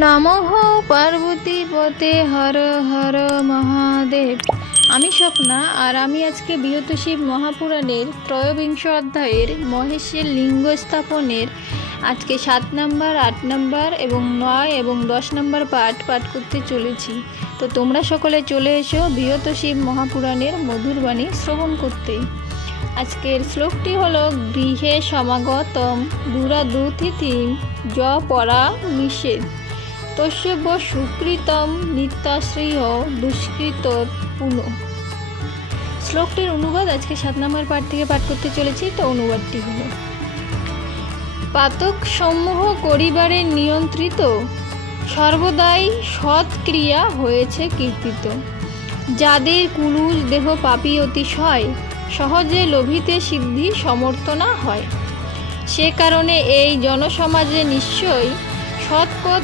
নমঃ পার্বতী পতে হর হর মহাদেব। আমি স্বপ্না, আর আমি আজকে বৃহৎশিব মহাপুরাণের ত্রয়োবিংশ অধ্যায়ের মহেশের লিঙ্গ স্থাপনের আজকে 7 নম্বর, 8 নম্বর এবং 9 এবং 10 নম্বর পাঠ করতে চলেছি। তো তোমরা সকলে চলে এসো বৃহৎশিব মহাপুরাণের মধুর বাণী শ্রবণ করতে। আজকের শ্লোকটি হলো গৃহে সমাগতম দুরাদুতিথিম য পরা নিষেধ তস্যব সুকৃতম নিত্যাশ্রয় দুষ্কৃত পুনঃ। শ্লোকটির অনুবাদ আজকে 7 নম্বর পাঠ থেকে পাঠ করতে চলেছি। তো অনুবাদটি হলো, পাতক সমূহ করিবারে নিয়ন্ত্রিত সর্বদাই সৎক্রিয়া হয়েছে কীর্তিত। যাদের কুরুষ দেহ পাপী অতিশয় সহজে লোভিতে সিদ্ধি সমর্থনা হয়, সে কারণে এই জনসমাজে নিশ্চয়ই সৎপথ